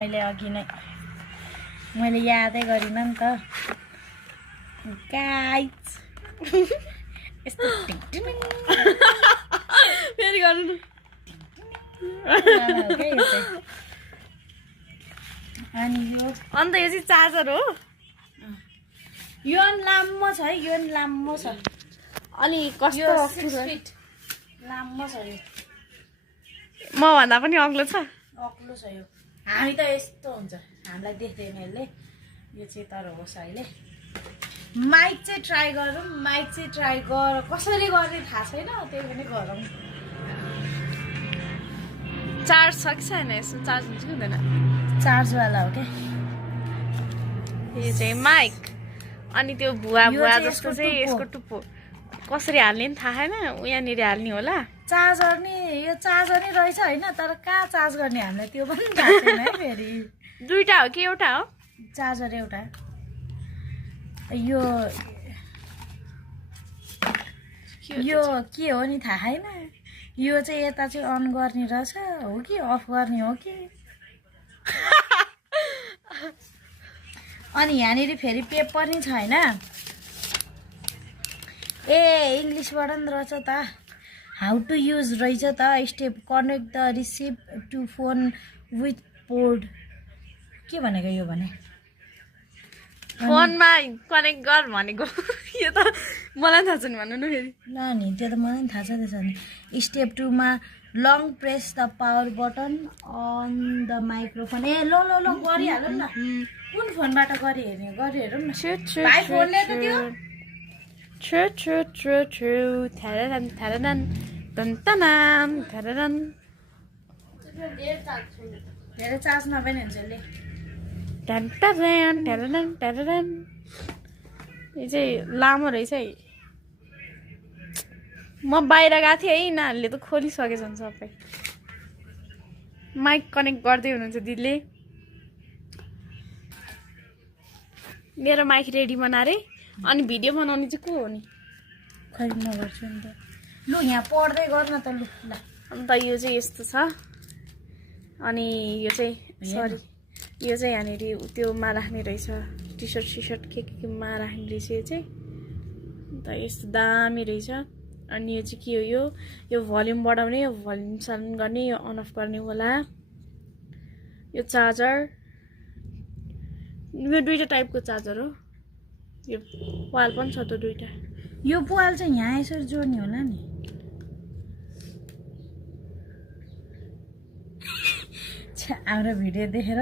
मैले अघि नै मैले यादै गरिन नि त गाइस यस्तो फेरि गर्नु न अनि यो अन्त यो चाहिँ चार्जर हो यो लामो छ है यो लामो छ अनि कस्तो लामो छ यो म भन्दा पनि अग्लो छ अग्लो छ यो हामी त यस्तो हुन्छ हामीलाई देख्दैन यसले यो चाहिँ तर होस् अहिले माइक चाहिँ ट्राई गरौँ माइक चाहिँ ट्राई गर कसरी गर्ने थाहा छैन त्यही पनि गरौँ चार्ज छ कि छैन यसो चार्ज हुन्छ कि हुँदैन चार्जवाला हो क्या यो चाहिँ माइक अनि त्यो भुवा यो भुवा चाहिँ जस्तो यसको चाहिँ टुप्पो। यसको टुप्पो कसरी हाल्ने नि थाहा छैन यहाँनिर हाल्ने होला चार्जर नि यो चार्जर नै रहेछ होइन तर कहाँ चार्ज गर्ने हामीलाई त्यो पनि थाहा छैन है फेरि दुईटा हो कि एउटा हो चार्जर एउटा यो यो के हो नि थाहा छैन यो चाहिँ यता चाहिँ अन गर्ने रहेछ हो कि अफ गर्ने हो कि अनि यहाँनिर फेरि पेपर नि छ होइन ए इङ्ग्लिसबाट नि रहेछ त हाउ टु युज रहेछ त step connect the receive to phone with port के भनेको यो भने फोनमा कनेक्ट गर भनेको यो त मलाई थाहा छैन भन्नु न फेरि ल नि त्यो त मलाई पनि थाहा छ त्यसो भने स्टेप 2 मा लङ press the power button on the microphone ए ल ल ल गरिहालौँ न कुन फोनबाट गरी हेरौँ न भाइ फोनले त त्यो धेरै चार्ज नभए नि हुन्छ यसले यो चाहिँ लामो रहेछ है म बाहिर गएको थिएँ है यिनीहरूले त खोलिसकेछन् सबै माइक कनेक्ट गर्दै हुनुहुन्छ दिदीले मेरो माइक रेडी बनाएर अनि भिडियो बनाउने चाहिँ को हो नि खै म गर्छु नि त लु यहाँ पढ्दै गर्न त लु ल अन्त यो चाहिँ यस्तो छ अनि यो चाहिँ सरी यो चाहिँ यहाँनिर त्योमा राख्ने रहेछ टी सर्ट केमा राख्ने रहेछ यो चाहिँ अन्त यस्तो दामी रहेछ अनि यो चाहिँ के हो यो भल्युम बढाउने यो भल्युम साइलेन्ट गर्ने यो अन अफ गर्ने होला यो चार्जर यो दुईटा टाइपको चार्जर हो यो वाल पनि छ त दुईटा यो पुवाल चाहिँ यहाँ यसरी जोड्ने होला नि हाम्रो भिडियो देखेर